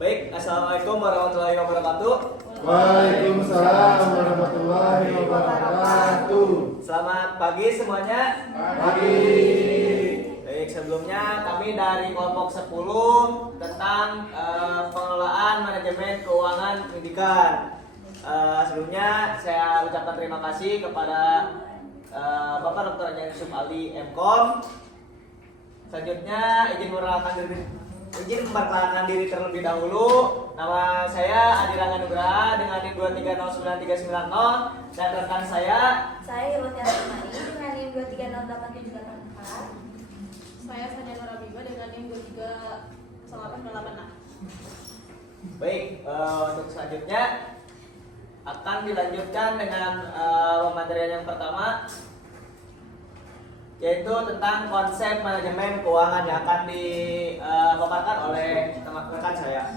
Baik, Assalamualaikum warahmatullahi wabarakatuh. Waalaikumsalam warahmatullahi wabarakatuh. Selamat pagi semuanya. Pagi. Baik, sebelumnya kami dari kelompok 10 tentang pengelolaan manajemen keuangan pendidikan. Sebelumnya saya ucapkan terima kasih kepada Bapak Dr. Anjani Yusuf Ali MKOM. Selanjutnya izin memperkenalkan diri terlebih dahulu. Nama saya Adi Rangga Nugraha dengan NIM 2309390 dan rekan saya Hilmati Asmani dengan NIM 2308784. Saya Sanya Nur Abiba dengan NIM 2308886. Baik, untuk selanjutnya akan dilanjutkan dengan pematerian yang pertama, yaitu tentang konsep manajemen keuangan yang akan dipaparkan oleh rekan saya.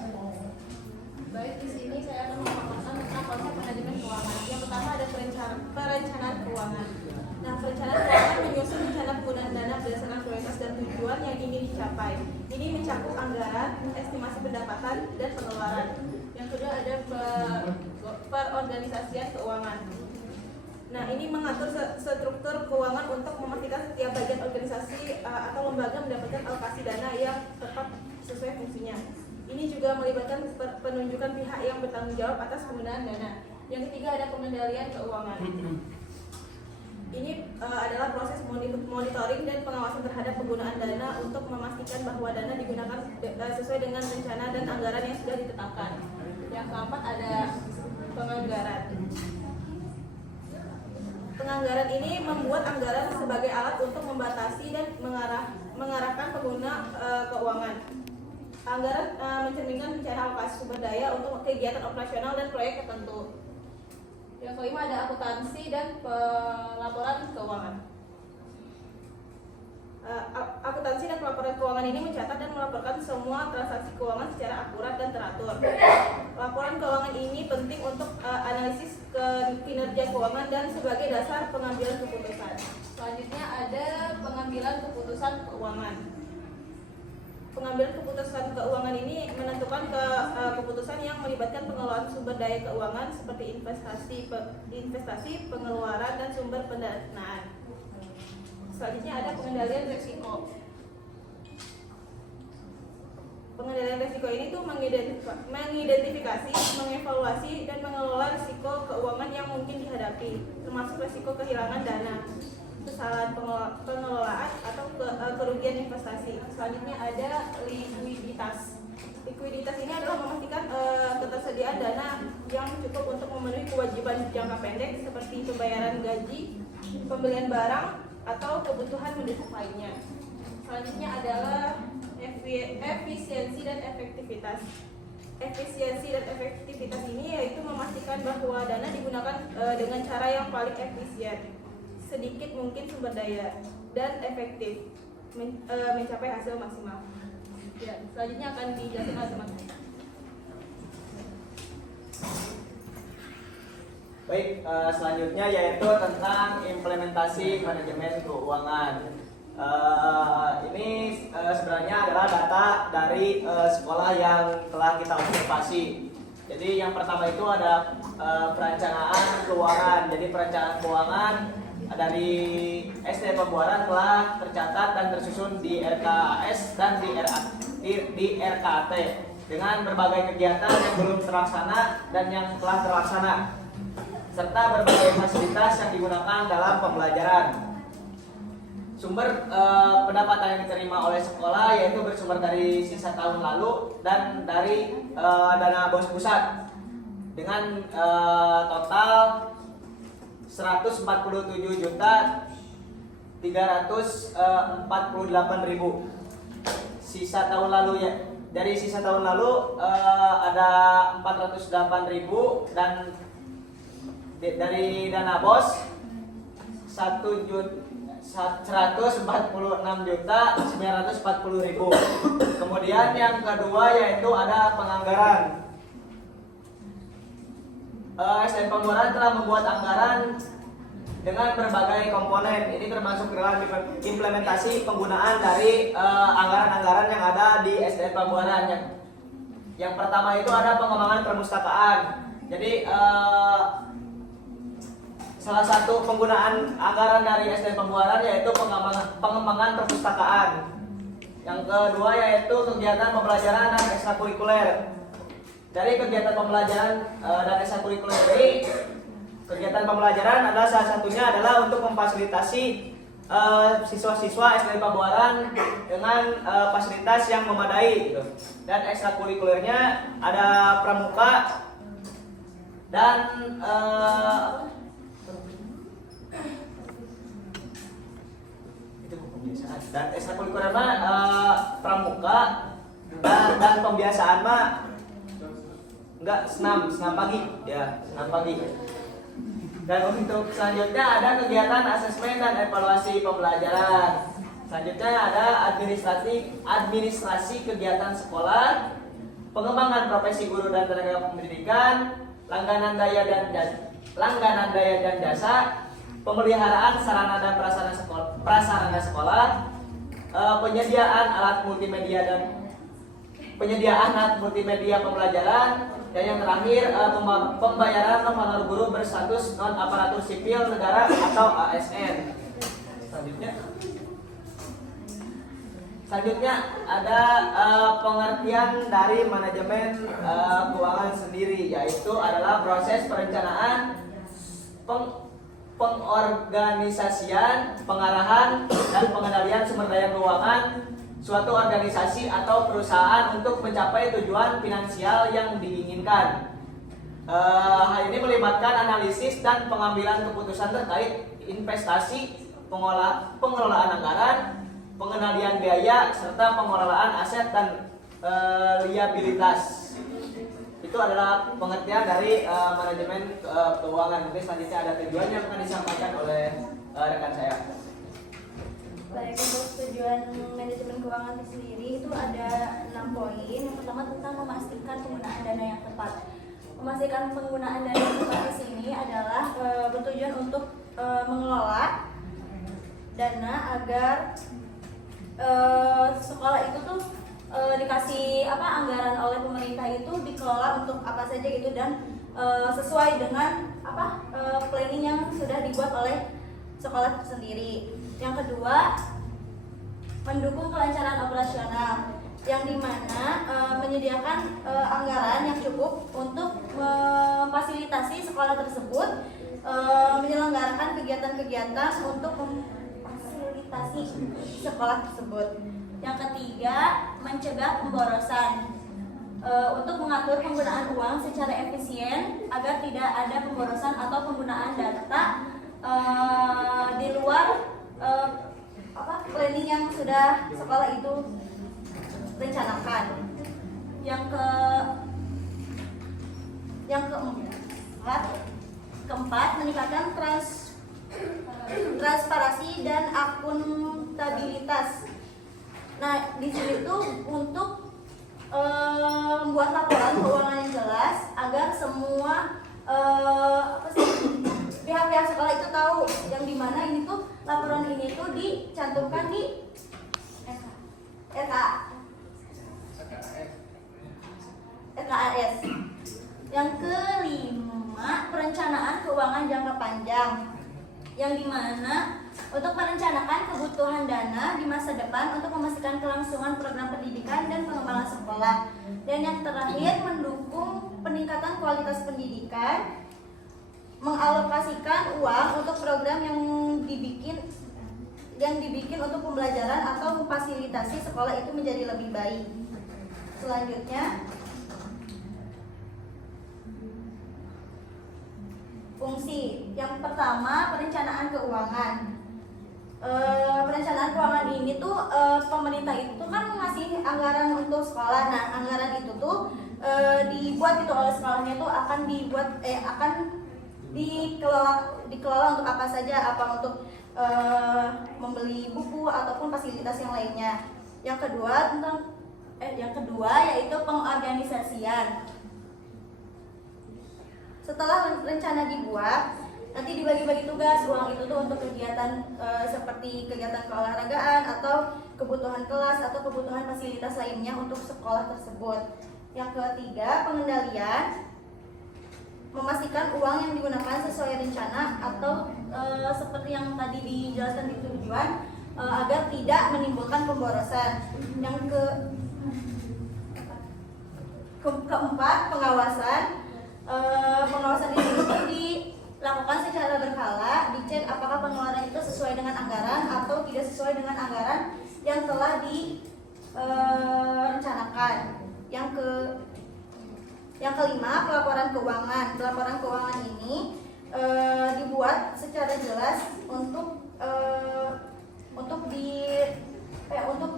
Baik, di sini saya akan memaparkan tentang konsep manajemen keuangan. Yang pertama ada perencanaan keuangan. Nah, perencanaan keuangan menyusun rencana penggunaan dana berdasarkan prioritas dan tujuan yang ingin dicapai. Ini mencakup anggaran, estimasi pendapatan, dan pengeluaran. Yang kedua ada perorganisasian keuangan. Nah, ini mengatur struktur keuangan untuk memastikan setiap bagian organisasi atau lembaga mendapatkan alokasi dana yang tepat sesuai fungsinya. Ini juga melibatkan penunjukan pihak yang bertanggung jawab atas penggunaan dana. Yang ketiga ada pengendalian keuangan. Ini adalah proses monitoring dan pengawasan terhadap penggunaan dana untuk memastikan bahwa dana digunakan sesuai dengan rencana dan anggaran yang sudah ditetapkan. Yang keempat ada penganggaran. Penganggaran ini membuat anggaran sebagai alat untuk membatasi dan mengarahkan pengguna keuangan. Anggaran mencerminkan rencana alokasi sumber daya untuk kegiatan operasional dan proyek tertentu. Yang kelima ada akuntansi dan pelaporan keuangan. Akuntansi dan pelaporan keuangan ini mencatat dan melaporkan semua transaksi keuangan secara akurat dan teratur. Laporan keuangan ini penting untuk analisis kinerja keuangan dan sebagai dasar pengambilan keputusan. Selanjutnya ada pengambilan keputusan keuangan. Pengambilan keputusan keuangan ini menentukan keputusan yang melibatkan pengelolaan sumber daya keuangan seperti investasi, pengeluaran, dan sumber pendanaan. Selanjutnya ada pengendalian risiko. Pengendalian risiko ini tuh mengidentifikasi, mengevaluasi, dan mengelola risiko keuangan yang mungkin dihadapi, termasuk risiko kehilangan dana, kesalahan pengelolaan, atau kerugian investasi. Selanjutnya ada likuiditas. Likuiditas ini adalah memastikan ketersediaan dana yang cukup untuk memenuhi kewajiban jangka pendek seperti pembayaran gaji, pembelian barang, atau kebutuhan mendesak lainnya. Selanjutnya adalah efisiensi dan efektivitas. Efisiensi dan efektivitas ini yaitu memastikan bahwa dana digunakan dengan cara yang paling efisien, sedikit mungkin sumber daya, dan efektif mencapai hasil maksimal. Ya, selanjutnya akan dijelaskan oleh teman saya. Baik, selanjutnya yaitu tentang implementasi manajemen keuangan. Ini sebenarnya adalah data dari sekolah yang telah kita observasi. Jadi yang pertama itu ada perencanaan keuangan. Jadi perencanaan keuangan dari SD Pembuaran telah tercatat dan tersusun di RKAS dan di RKAT dengan berbagai kegiatan yang belum terlaksana dan yang telah terlaksana, serta berbagai fasilitas yang digunakan dalam pembelajaran. Sumber pendapatan yang diterima oleh sekolah yaitu bersumber dari sisa tahun lalu dan dari dana BOS pusat dengan total 147.348.000. Sisa tahun lalu ya, dari sisa tahun lalu ada 408.000 dan dari dana BOS 146.940.000. Kemudian yang kedua yaitu ada penganggaran. SDN Pembuaran telah membuat anggaran dengan berbagai komponen. Ini termasuk dalam implementasi penggunaan dari anggaran-anggaran yang ada di SDN Pembuaran. Yang pertama itu ada pengembangan perpustakaan. Jadi salah satu penggunaan anggaran dari SD Pembuaran yaitu pengembangan perpustakaan. Yang kedua yaitu kegiatan pembelajaran dan ekstrakurikuler. Dari kegiatan pembelajaran dan ekstrakurikuler ini, kegiatan pembelajaran adalah salah satunya adalah untuk memfasilitasi siswa-siswa SD Pembuaran dengan fasilitas yang memadai gitu. Dan ekstrakurikulernya ada pramuka dan dan ekstrakurikuler mah pramuka dan pembiasaan mah enggak senam pagi ya, senam pagi. Dan untuk selanjutnya ada kegiatan asesmen dan evaluasi pembelajaran. Selanjutnya ada administrasi kegiatan sekolah, pengembangan profesi guru dan tenaga pendidikan, langganan daya dan jasa, pemeliharaan sarana dan prasarana sekolah, penyediaan alat multimedia pembelajaran, dan yang terakhir pembayaran honor guru berstatus non aparatur sipil negara atau ASN. Selanjutnya ada pengertian dari manajemen keuangan sendiri, yaitu adalah proses perencanaan, pengorganisasian, pengarahan, dan pengendalian sumber daya keuangan suatu organisasi atau perusahaan untuk mencapai tujuan finansial yang diinginkan. Hal ini melibatkan analisis dan pengambilan keputusan terkait investasi, pengelolaan anggaran, pengendalian biaya, serta pengelolaan aset dan liabilitas. Itu adalah pengertian dari manajemen keuangan. Mungkin selanjutnya ada tujuan yang akan disampaikan oleh rekan saya. Baik, untuk tujuan manajemen keuangan itu sendiri itu ada 6 poin. Yang pertama tentang memastikan penggunaan dana yang tepat. Memastikan penggunaan dana yang tepat di sini adalah bertujuan untuk mengelola dana agar sekolah itu tuh dikasih anggaran oleh pemerintah itu dikelola untuk apa saja gitu dan sesuai dengan planning yang sudah dibuat oleh sekolah itu sendiri. Yang kedua, mendukung kelancaran operasional, yang dimana menyediakan anggaran yang cukup untuk memfasilitasi sekolah tersebut menyelenggarakan kegiatan-kegiatan untuk memfasilitasi sekolah tersebut. Yang ketiga, mencegah pemborosan untuk mengatur penggunaan uang secara efisien agar tidak ada pemborosan atau penggunaan data di luar planning yang sudah sekolah itu rencanakan. Yang keempat, meningkatkan transparansi dan akuntabilitas. Nah, di sini tuh untuk membuat laporan keuangan yang jelas agar semua pihak-pihak sekolah itu tahu yang dimana ini tuh laporan ini tuh dicantumkan di RKAS. Yang kelima, perencanaan keuangan jangka panjang, yang dimana untuk merencanakan kebutuhan dana di masa depan untuk memastikan kelangsungan program pendidikan dan pengembangan sekolah. Dan yang terakhir, mendukung peningkatan kualitas pendidikan, mengalokasikan uang untuk program yang dibikin untuk pembelajaran atau memfasilitasi sekolah itu menjadi lebih baik. Selanjutnya, fungsi. Yang pertama, perencanaan keuangan. Perencanaan keuangan ini tuh pemerintah itu kan ngasih anggaran untuk sekolah. Nah, anggaran itu tuh dibuat gitu oleh sekolahnya tuh akan dikelola untuk apa saja, apa untuk membeli buku ataupun fasilitas yang lainnya. Yang kedua yaitu pengorganisasian. Setelah rencana dibuat, nanti dibagi-bagi tugas. Uang itu tuh untuk kegiatan seperti kegiatan keolahragaan atau kebutuhan kelas atau kebutuhan fasilitas lainnya untuk sekolah tersebut. Yang ketiga, pengendalian, memastikan uang yang digunakan sesuai rencana atau seperti yang tadi dijelaskan di tujuan, agar tidak menimbulkan pemborosan. Yang keempat, pengawasan. Pengawasan ini dilakukan secara berkala, dicek apakah pengeluaran itu sesuai dengan anggaran atau tidak sesuai dengan anggaran yang telah direncanakan. Yang kelima, pelaporan keuangan. Pelaporan keuangan ini dibuat secara jelas untuk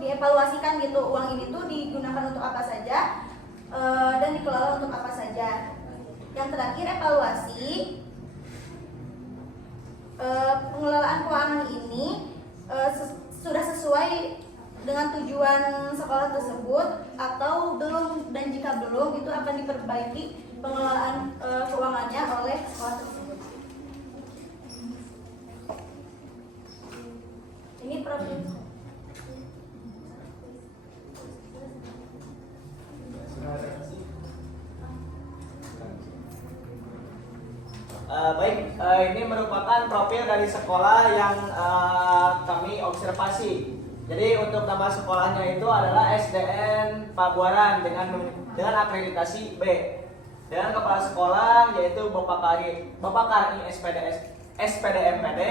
dievaluasikan gitu, uang ini tuh digunakan untuk apa saja dan dikelola untuk apa saja. Yang terakhir, evaluasi. Pengelolaan keuangan ini sudah sesuai dengan tujuan sekolah tersebut atau belum, dan jika belum itu akan diperbaiki pengelolaan keuangannya oleh sekolah tersebut. Ini profil. Baik, ini merupakan profil dari sekolah yang kami observasi. Jadi untuk nama sekolahnya itu adalah SDN Pabuaran dengan akreditasi B. Dengan kepala sekolah yaitu Bapak Karni SPD MPD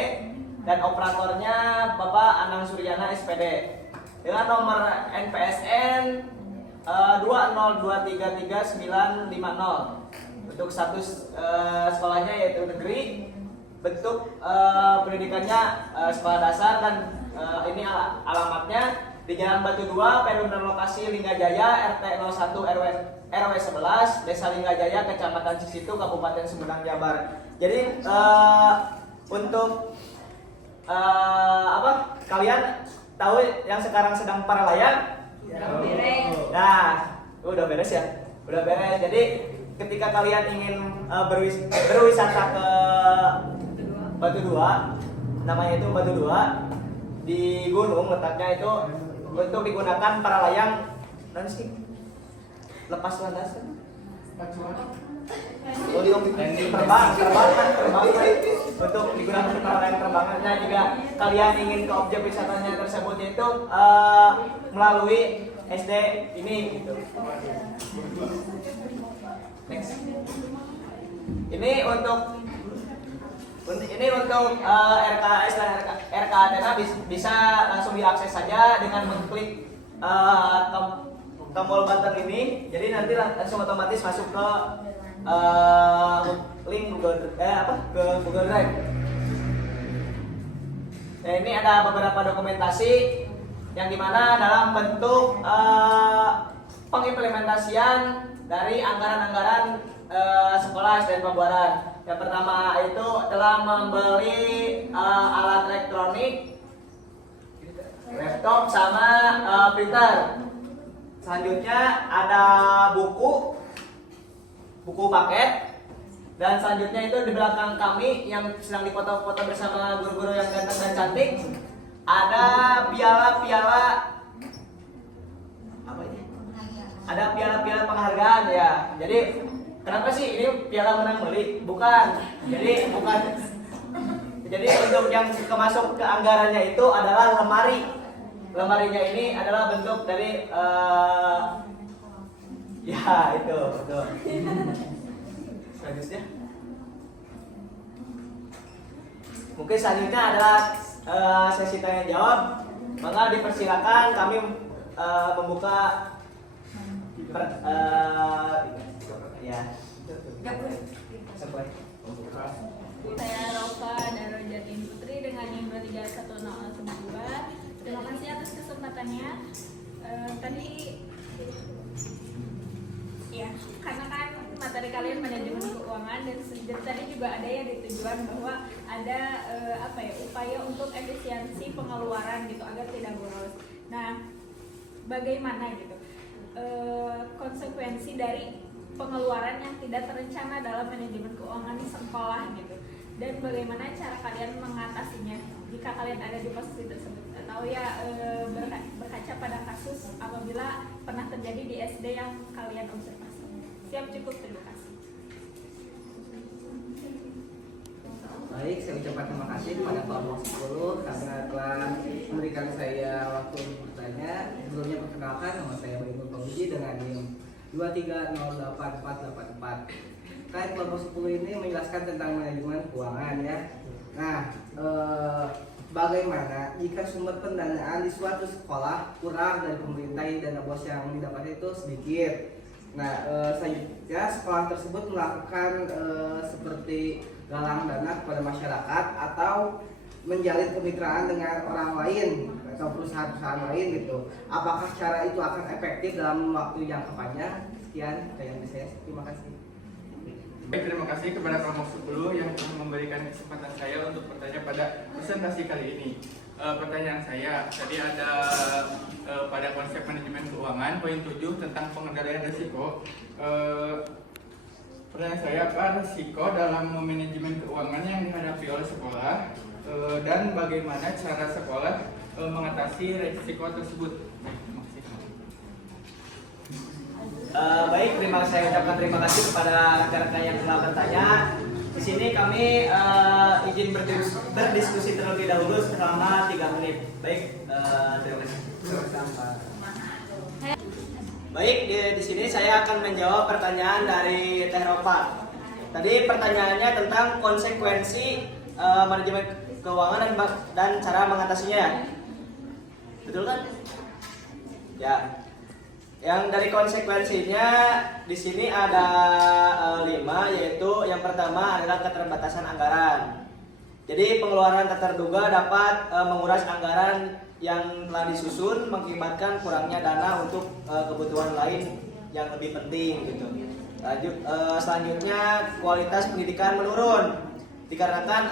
dan operatornya Bapak Anang Suryana SPD. Dengan nomor NPSN 202333950. Untuk status sekolahnya yaitu negeri, bentuk pendidikannya sekolah dasar, dan ini alamatnya di Jalan Batu 2, Perum dan Lokasi Linggajaya, RT 01 RW 11, Desa Linggajaya, Kecamatan Cisitu, Kabupaten Sumedang, Jabar. Jadi untuk kalian tahu yang sekarang sedang paralaya? Nah, udah beres ya? Udah beres. Jadi ketika kalian ingin berwisata ke Batu 2, namanya itu Batu 2 di gunung, letaknya itu untuk digunakan para layang lepas landasan untuk terbang untuk digunakan para layang terbangannya. Jika kalian ingin ke objek wisatanya tersebut itu melalui SD ini gitu. Next. Ini untuk RKS dan RK Athena bisa langsung diakses saja dengan mengklik tombol button ini. Jadi nanti langsung otomatis masuk ke link Google Drive. Nah, ini ada beberapa dokumentasi yang dimana dalam bentuk pengimplementasian dari anggaran-anggaran sekolah SDN Pabuaran. Yang pertama itu telah membeli alat elektronik, laptop sama printer. Selanjutnya ada buku paket, dan selanjutnya itu di belakang kami yang sedang difoto-foto bersama guru-guru yang ganteng dan cantik ada piala-piala penghargaan ya. Jadi kenapa sih ini piala menang beli? Bukan. Jadi untuk yang masuk ke anggarannya itu adalah lemari. Lemarinya ini adalah bentuk dari ya itu betul. Selanjutnya mungkin selanjutnya adalah sesi tanya jawab. Maka dipersilakan kami membuka ya. Saya Rofa Darojatin Putri dengan NIM 2310092. Terima kasih atas kesempatannya. Tadi ya, karena kan materi kalian manajemen keuangan, dan tadi juga ada ya di tujuan bahwa ada upaya untuk efisiensi pengeluaran gitu agar tidak boros. Nah, bagaimana gitu konsekuensi dari pengeluaran yang tidak terencana dalam manajemen keuangan di sekolah gitu, dan bagaimana cara kalian mengatasinya jika kalian ada di posisi tersebut, atau berkaca pada kasus apabila pernah terjadi di SD yang kalian observasi. Siap cukup, terima kasih. Baik, saya ucapkan terima kasih kepada kelompok 10 karena telah memberikan saya waktu untuk bertanya. Sebelumnya perkenalkan, nama saya Bayu Fauzi dengan NIM 2308484. Terkait kelompok 10 ini menjelaskan tentang manajemen keuangan ya. Nah, bagaimana jika sumber pendanaan di suatu sekolah kurang dari pemerintah dana bos yang didapat itu sedikit? Nah, selanjutnya sekolah tersebut melakukan seperti galang dana kepada masyarakat atau menjalin kemitraan dengan orang lain atau perusahaan-perusahaan lain gitu. Apakah cara itu akan efektif dalam waktu jangka panjang? Sekian yang bisa saya. Terima kasih. Baik, terima kasih kepada kelompok 10 yang telah memberikan kesempatan saya untuk bertanya pada presentasi kali ini. Pertanyaan saya tadi ada pada konsep manajemen keuangan poin 7 tentang pengendalian risiko. Pertanyaan saya, apa risiko dalam manajemen keuangan yang dihadapi oleh sekolah dan bagaimana cara sekolah mengatasi risiko tersebut? Baik, saya ucapkan terima kasih kepada rekan-rekan yang telah bertanya. Di sini kami izin berdiskusi terlebih dahulu selama 3 menit. Baik, terima kasih. Baik, di sini saya akan menjawab pertanyaan dari Teh Ropa. Tadi pertanyaannya tentang konsekuensi manajemen keuangan dan cara mengatasinya. Betul kan? Ya. Yang dari konsekuensinya di sini ada 5, yaitu yang pertama adalah keterbatasan anggaran. Jadi pengeluaran tak terduga dapat menguras anggaran yang telah disusun, mengakibatkan kurangnya dana untuk kebutuhan lain yang lebih penting gitu. Selanjutnya kualitas pendidikan menurun dikarenakan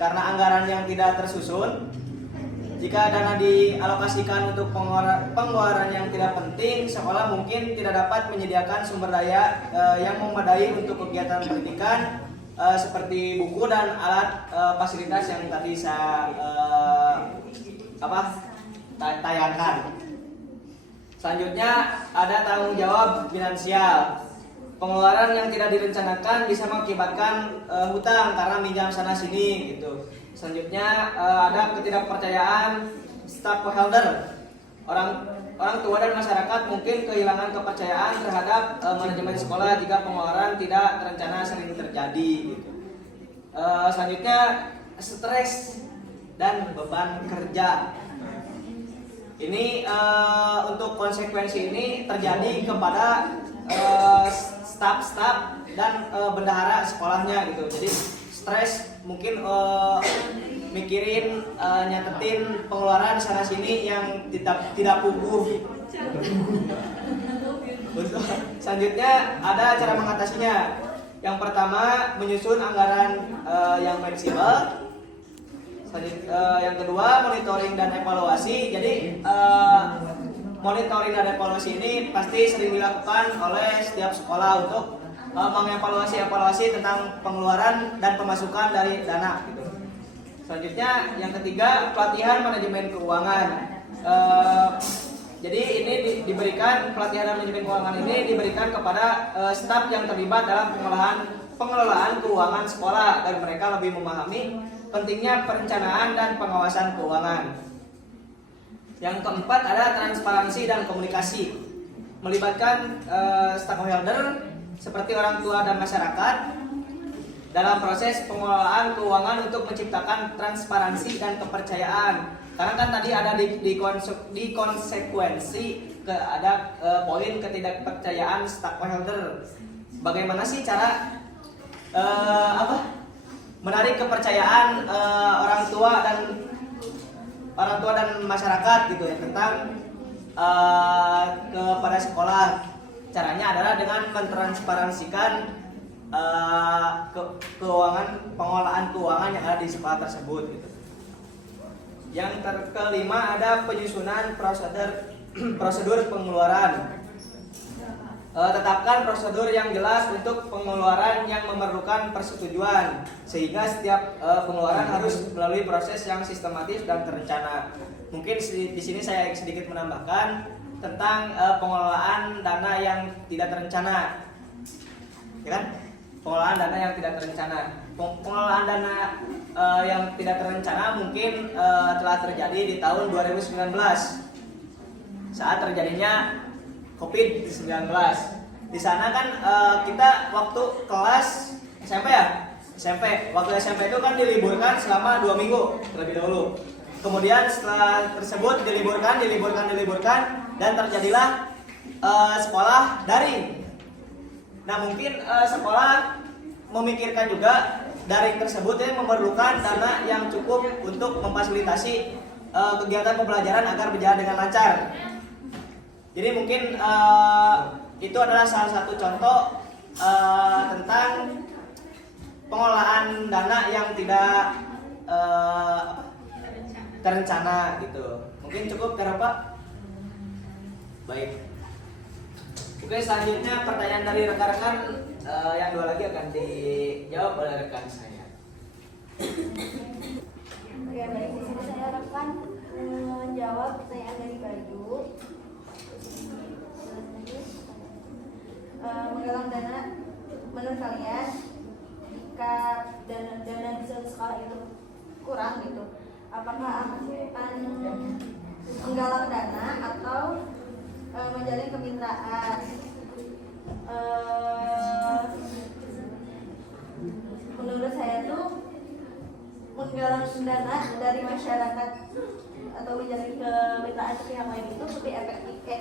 karena anggaran yang tidak tersusun. Jika dana dialokasikan untuk pengeluaran yang tidak penting, sekolah mungkin tidak dapat menyediakan sumber daya yang memadai untuk kegiatan pendidikan seperti buku dan alat fasilitas yang tadi saya tayangkan. Selanjutnya ada tanggung jawab finansial. Pengeluaran yang tidak direncanakan bisa mengakibatkan hutang karena minjam sana sini gitu. Selanjutnya ada ketidakpercayaan stakeholder. Orang tua dan masyarakat mungkin kehilangan kepercayaan terhadap manajemen sekolah jika pengeluaran tidak terencana sering terjadi gitu. Selanjutnya stres dan beban kerja. Ini untuk konsekuensi ini terjadi kepada staf dan bendahara sekolahnya gitu. Jadi stres mungkin mikirin nyatetin pengeluaran sana sini yang tidak puguh. Selanjutnya ada cara mengatasinya. Yang pertama menyusun anggaran yang fleksibel. Yang kedua monitoring dan evaluasi. Jadi monitoring dan evaluasi ini pasti sering dilakukan oleh setiap sekolah untuk mengevaluasi tentang pengeluaran dan pemasukan dari dana gitu. Selanjutnya yang ketiga pelatihan manajemen keuangan. Jadi ini diberikan pelatihan manajemen keuangan ini diberikan kepada staf yang terlibat dalam pengelolaan keuangan sekolah agar mereka lebih memahami pentingnya perencanaan dan pengawasan keuangan. Yang keempat ada transparansi dan komunikasi, melibatkan stakeholder seperti orang tua dan masyarakat dalam proses pengelolaan keuangan untuk menciptakan transparansi dan kepercayaan. Karena kan tadi ada di konsekuensi ada poin ketidakpercayaan stakeholder. Bagaimana sih cara menarik kepercayaan orang tua dan masyarakat gitu ya tentang kepada sekolah. Caranya adalah dengan mentransparansikan pengelolaan keuangan yang ada di sekolah tersebut gitu. Yang kelima ada penyusunan prosedur pengeluaran. Tetapkan prosedur yang jelas untuk pengeluaran yang memerlukan persetujuan, sehingga setiap pengeluaran harus melalui proses yang sistematis dan terencana. Mungkin di sini saya sedikit menambahkan tentang pengelolaan dana yang tidak terencana, ya kan? Pengelolaan dana yang tidak terencana. Pengelolaan dana yang tidak terencana mungkin telah terjadi di tahun 2019 saat terjadinya COVID-19. Di sana kan kita waktu kelas SMP ya, waktu SMP itu kan diliburkan selama 2 minggu terlebih dahulu. Kemudian setelah tersebut diliburkan dan terjadilah sekolah daring. Nah mungkin sekolah memikirkan juga daring tersebut ini memerlukan dana yang cukup untuk memfasilitasi kegiatan pembelajaran agar berjalan dengan lancar. Jadi mungkin itu adalah salah satu contoh tentang pengelolaan dana yang tidak terencana gitu. Mungkin cukup karena Pak. Baik. Oke, selanjutnya pertanyaan dari rekan-rekan yang dua lagi akan dijawab oleh rekan saya. Ya baik, di sini saya akan menjawab pertanyaan dari Bayu. Menggalang dana, menurut kalian jika dana di suatu sekolah itu kurang gitu, apakah akan menggalang dana atau menjalin kemitraan? Menurut saya tuh menggalang dana dari masyarakat atau menjalin kemitraan ke pihak lain itu lebih efektif,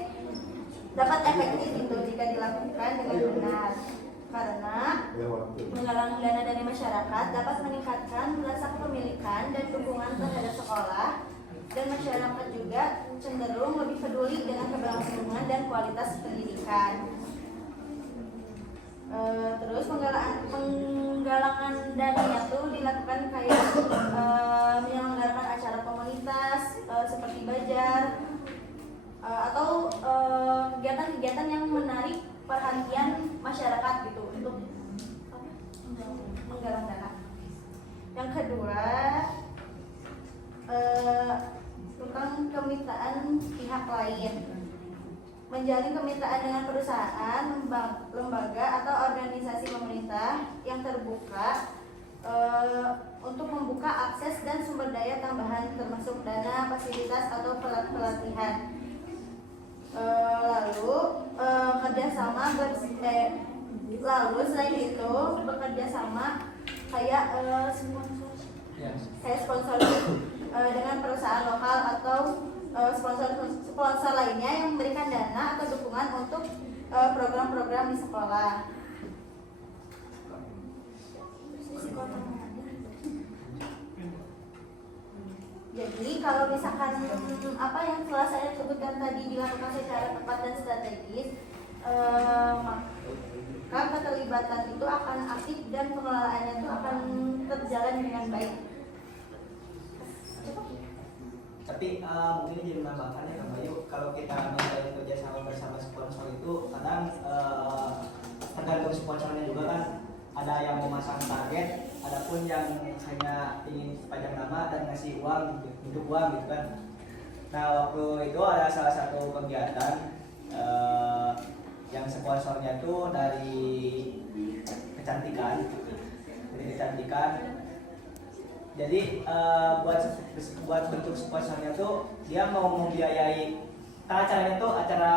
dapat efektif itu jika dilakukan dengan benar, karena menggalang dana dari masyarakat dapat meningkatkan rasa kepemilikan dan dukungan terhadap sekolah, dan masyarakat juga cenderung lebih peduli dengan keberlangsungan dan kualitas pendidikan. Terus penggalangan dananya tuh dilakukan kayak menyelenggarakan acara komunitas seperti Bajar, atau kegiatan-kegiatan yang menarik perhatian masyarakat gitu untuk menggalang dana. Yang kedua, tentang kemitraan pihak lain. Menjalin kemitraan dengan perusahaan, lembaga atau organisasi pemerintah yang terbuka untuk membuka akses dan sumber daya tambahan termasuk dana, fasilitas atau pelatihan. Lalu kerjasama lalu selain itu bekerja sama kayak sponsor dengan perusahaan lokal atau sponsor lainnya yang memberikan dana atau dukungan untuk program-program di sekolah. Jadi kalau misalkan apa yang telah saya sebutkan tadi dilakukan secara tepat dan strategis, maka keterlibatan itu akan aktif dan pengelolaannya itu akan berjalan dengan baik. Tapi mungkin jadi menambahkannya Kang Bayu, kalau kita menjalin kerjasama bersama sponsor itu kadang tergantung sponsornya juga kan, ada yang memasang target, ada pun yang hanya ingin pajang nama dan ngasih uang untuk uang gitu kan. Nah waktu itu ada salah satu kegiatan yang sponsornya tuh dari kecantikan. Jadi buat bentuk sponsornya tuh dia mau membiayai, kan acaranya tuh acara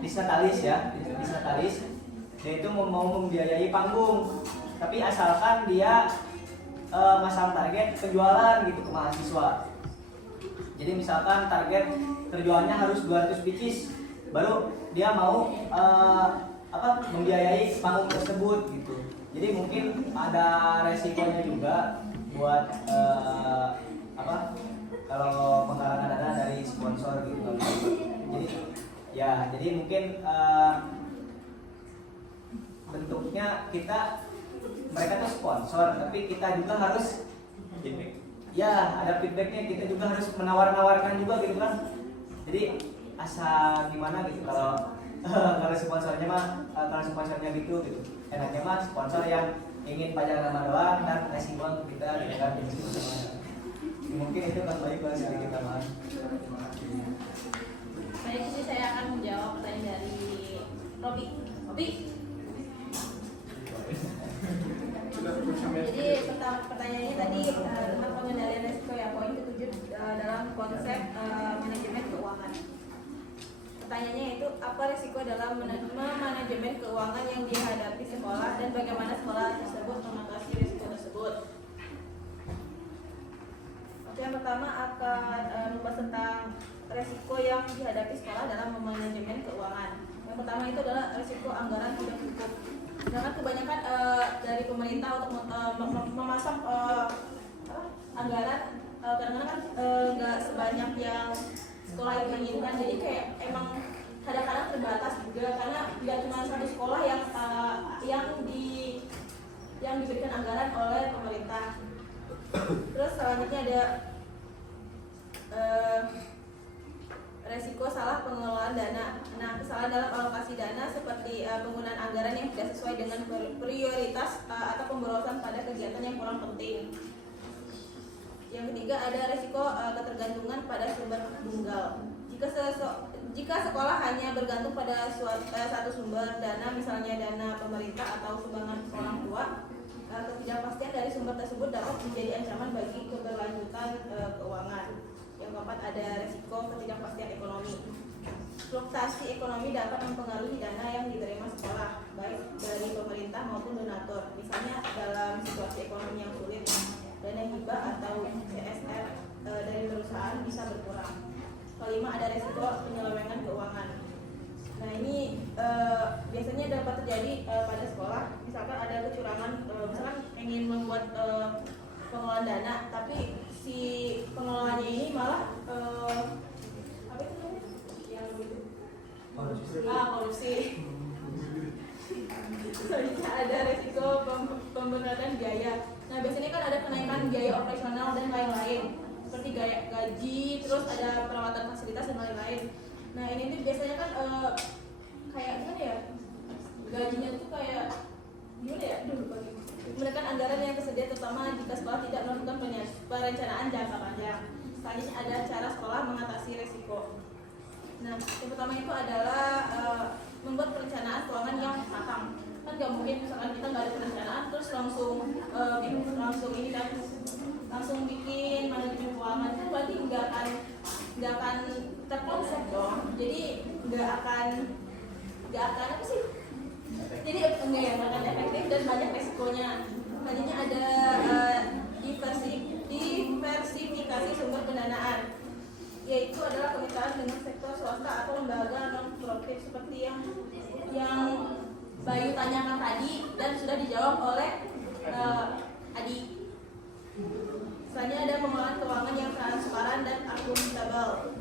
disnatalis ya, disnatalis. Dia itu mau membiayai panggung, tapi asalkan dia masang target penjualan gitu ke mahasiswa. Jadi misalkan target terjualnya harus 200 pieces, baru dia mau membiayai panggung tersebut gitu. Jadi mungkin ada resikonya juga buat kalau penggalangan dana dari sponsor gitu. Jadi mungkin bentuknya mereka tuh sponsor, tapi kita juga harus ada feedbacknya, kita juga harus menawar-nawarkan juga gitu kan. Jadi asal gimana gitu, kalau Kalau sponsornya mah kalau sponsornya gitu enaknya mah sponsor yang ingin pajang nama doang dan kasih uang ke kita gitu kan. Mungkin itu kan baik kalau sedikit tambahan. Baik, ini saya akan menjawab pertanyaan dari Robi. Jadi pertanyaannya tadi tentang pengendalian risiko ya, poin ke-7 dalam konsep manajemen keuangan. Pertanyaannya itu apa risiko dalam manajemen keuangan yang dihadapi sekolah dan bagaimana sekolah tersebut mengatasi risiko tersebut. Oke, yang pertama akan membahas tentang risiko yang dihadapi sekolah dalam manajemen keuangan. Yang pertama itu adalah risiko anggaran tidak cukup. Karena kebanyakan dari pemerintah untuk memasang anggaran kadang-kadang kan nggak sebanyak yang sekolah itu inginkan, jadi kayak emang kadang-kadang terbatas juga karena tidak cuma satu sekolah yang diberikan anggaran oleh pemerintah. Terus selanjutnya ada resiko salah pengelolaan dana. Nah, kesalahan dalam alokasi dana seperti penggunaan anggaran yang tidak sesuai dengan prioritas atau pemborosan pada kegiatan yang kurang penting. Yang ketiga ada resiko ketergantungan pada sumber tunggal. Jika sekolah hanya bergantung pada satu sumber dana, misalnya dana pemerintah atau sumbangan orang tua, ketidakpastian dari sumber tersebut dapat menjadi ancaman bagi keberlanjutan keuangan. Yang keempat ada resiko ketidakpastian ekonomi. Fluktuasi ekonomi dapat mempengaruhi dana yang diterima sekolah, baik dari pemerintah maupun donatur. Misalnya dalam situasi ekonomi yang sulit, dana hibah atau CSR dari perusahaan bisa berkurang. Kelima ada resiko penyelewengan keuangan. Nah ini biasanya dapat terjadi pada sekolah. Misalkan ada kecurangan, misalkan ingin membuat pengelolaan dana, tapi si pengelolanya ini malah apa itu namanya? Yang begitu? Korupsi. Selanjutnya ada resiko pembenaran biaya. Nah biasanya kan ada kenaikan biaya operasional dan lain-lain, seperti gaji, terus ada perawatan fasilitas dan lain-lain. Nah ini tuh biasanya kan kayak gimana ya? Gajinya tuh kayak gimana ya? Menggunakan anggaran yang tersedia, terutama jika sekolah tidak melakukan perencanaan jangka panjang. Selanjutnya ada cara sekolah mengatasi resiko. Nah, yang pertama itu adalah membuat perencanaan keuangan yang matang. Kan nggak mungkin misalkan kita nggak ada perencanaan terus langsung bikin manajemen keuangan, itu berarti nggak akan terkonsep dong. Jadi nggak akan apa sih? Jadi nggak akan efektif dan banyak resikonya. Selanjutnya ada diversifikasi sumber pendanaan, yaitu adalah kemitraan dengan sektor swasta atau lembaga non-profit seperti yang Bayu tanyakan tadi dan sudah dijawab oleh Adi. Selanjutnya ada pengelolaan keuangan yang transparan dan akuntabel.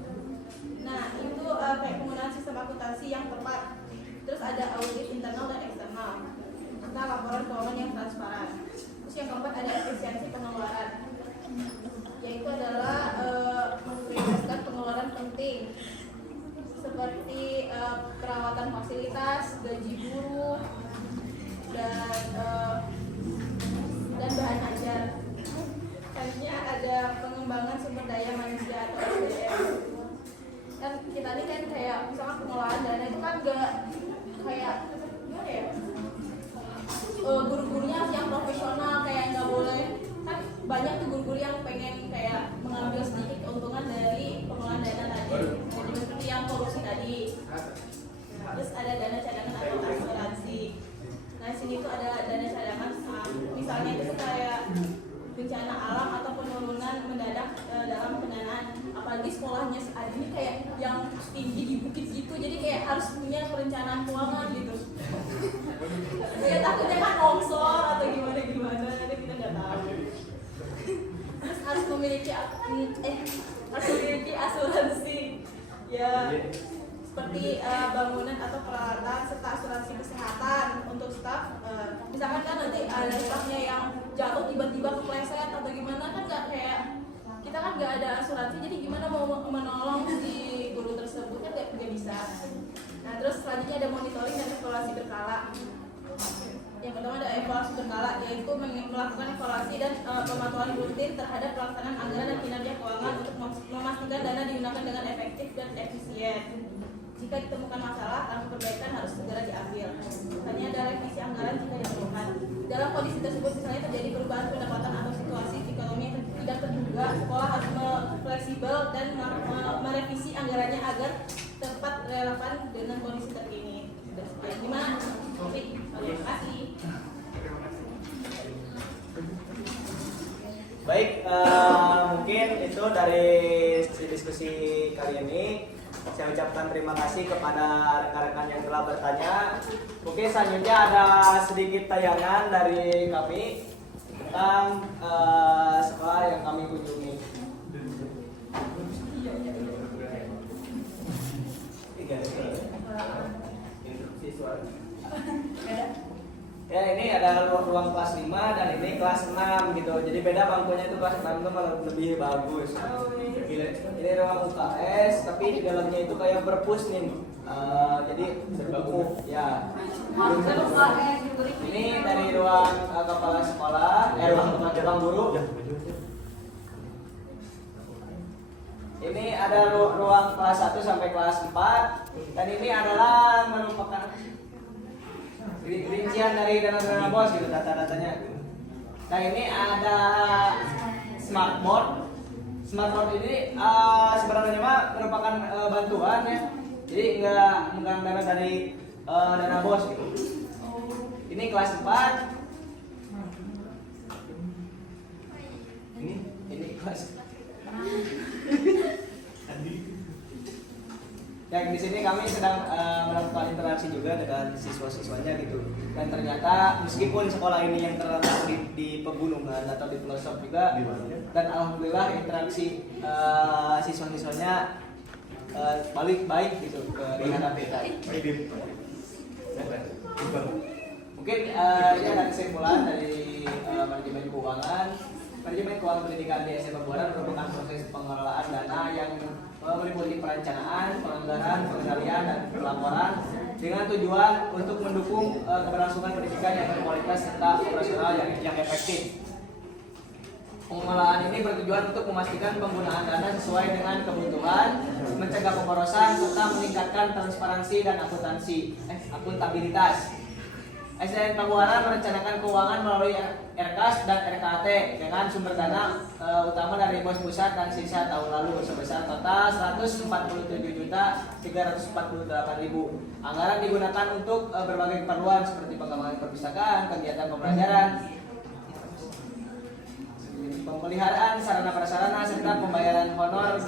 Nah itu kayak penggunaan sistem akuntansi yang tepat. Terus ada audit internal dan eksternal. Nah laporan keuangan yang transparan. Terus yang keempat ada efisiensi pengeluaran, yaitu adalah memprioritaskan pengeluaran penting seperti perawatan fasilitas, gaji guru, dan bahan ajar. Selanjutnya ada pengembangan sumber daya manusia atau SDM. Kan kita ini kan kayak misalnya pengelolaan dana itu kan gak kayak gimana ya? Guru-gurunya yang profesional, kayak nggak boleh, kan banyak tuh guru-guru yang pengen kayak mengambil sedikit keuntungan dari pengelolaan dana tadi, seperti yang korupsi tadi. Terus ada dana cadangan atau asuransi. Nah di sini tuh ada dana cadangan, misalnya itu kayak bencana alam atau penurunan mendadak dalam pendanaan. Apalagi sekolahnya Adi ini kayak yang tinggi di bukit gitu, jadi kayak harus punya perencanaan keuangan gitu. Ya takutnya kan longsor atau gimana nanti kita nggak tahu. Terus harus memiliki asuransi ya seperti bangunan atau peralatan serta asuransi kesehatan untuk staf. Misalkan kan nanti ada stafnya yang jatuh tiba-tiba kepleset atau gimana, kan nggak kayak kita kan nggak ada asuransi, jadi gimana mau menolong si guru tersebut kan nggak bisa. Nah, terus selanjutnya ada monitoring dan evaluasi berkala. Yang pertama ada evaluasi berkala, yaitu melakukan evaluasi dan pemantauan rutin terhadap pelaksanaan anggaran dan kinerja keuangan untuk memastikan dana digunakan dengan efektif dan efisien. Jika ditemukan masalah, langkah perbaikan harus segera diambil. Misalnya ada revisi anggaran jika diperlukan. Dalam kondisi tersebut misalnya terjadi perubahan pendapatan atau situasi ekonomi yang tidak terduga, sekolah harus fleksibel dan merevisi anggarannya agar tepat relevan dengan kondisi terkini. Gimana? Terima kasih. Baik, mungkin itu dari diskusi kali ini. Saya ucapkan terima kasih kepada rekan-rekan yang telah bertanya. Mungkin selanjutnya ada sedikit tayangan dari kami tentang sekolah yang kami kunjungi. Ya, ini ada ruang kelas 5 dan ini kelas 6 gitu. Jadi beda bangkunya itu kelas 6 itu malah lebih bagus. Ini ruang UKS tapi di dalamnya itu kayak perpus nih. Jadi berbuku ya. Ini dari ruang kepala sekolah, ruang guru. Ini ada ruang kelas 1 sampai kelas 4 dan ini adalah merupakan rincian dari dana bos gitu data-datanya. Nah ini ada smartboard. Smartboard ini sebenarnya mah merupakan bantuan ya. Jadi enggak megang dana dari dana bos gitu. Ini kelas 4. Ini kelas. Yang di sini kami sedang melakukan interaksi juga dengan siswa-siswanya gitu. Dan ternyata meskipun sekolah ini yang terletak di pegunungan atau di pelosok juga, dan alhamdulillah interaksi siswa-siswanya balik baik gitu ke hadapi kita. Mungkin ini ada kesimpulan dari manajemen keuangan. Manajemen keuangan pendidikan di SMA Buaran merupakan proses pengelolaan dana yang meliputi perencanaan, penganggaran, pengendalian, dan pelaporan dengan tujuan untuk mendukung keberlangsungan pendidikan yang berkualitas serta operasional yang efektif. Pengelolaan ini bertujuan untuk memastikan penggunaan dana sesuai dengan kebutuhan, mencegah pemborosan, serta meningkatkan transparansi dan akuntabilitas. SDN Pabuaran merencanakan keuangan melalui RKAS dan RKAT dengan sumber dana utama dari BOS pusat dan sisa tahun lalu sebesar total 147.348.000. Anggaran digunakan untuk berbagai keperluan seperti pengembangan perpustakaan, kegiatan pembelajaran, pemeliharaan sarana prasarana serta pembayaran honor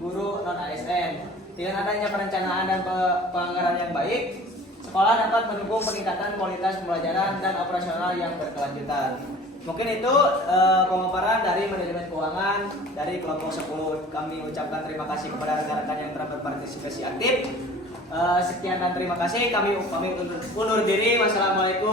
guru non ASN. Dengan adanya perencanaan dan penganggaran yang baik, sekolah dapat mendukung peningkatan kualitas pembelajaran dan operasional yang berkelanjutan. Mungkin itu pemaparan dari manajemen keuangan dari kelompok 10. Kami ucapkan terima kasih kepada rekan-rekan yang telah berpartisipasi aktif. Sekian dan terima kasih. Kami undur diri. Wassalamualaikum.